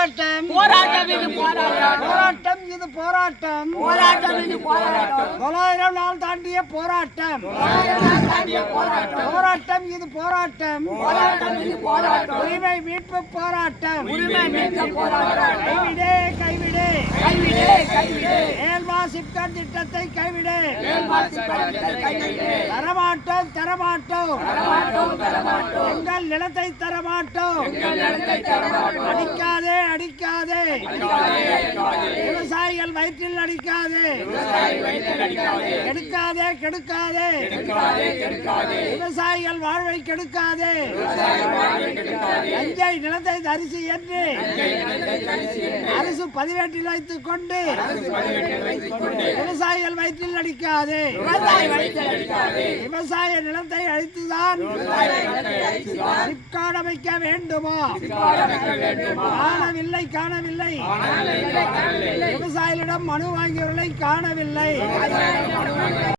போராட்டம் இது போராட்டம் இது போராட்டம் இது போராட்டம் 900 நாள் தாண்டிய போராட்டம் போராட்டம் இது போராட்டம் இது போராட்டம் உரிமை மீட்பு போராட்டம் கைவிடு கைவிடு ஏழ்மா சிப்காட் திட்டத்தை கைவிடு தரமாட்டோம் எங்கள் நிலத்தை தரமாட்டோம் அடிக்காதே விவசாயிகள் வயிற்றில் அடிக்காதே கெடுக்காதே விவசாயிகள் வாழ்வை கெடுக்காதே நஞ்சை நிலத்தை தரிசி என்று அரசு பதிவேட்டில் வைத்துக் கொண்டு விவசாயிகள் வயிற்றில் அடிக்காதே விவசாய நிலத்தை அழித்துதான் சிப்காட் அமைக்க வேண்டுமா? காணவில்லை விவசாயிகளிடம் மனு வாங்கியவர்களை காணவில்லை.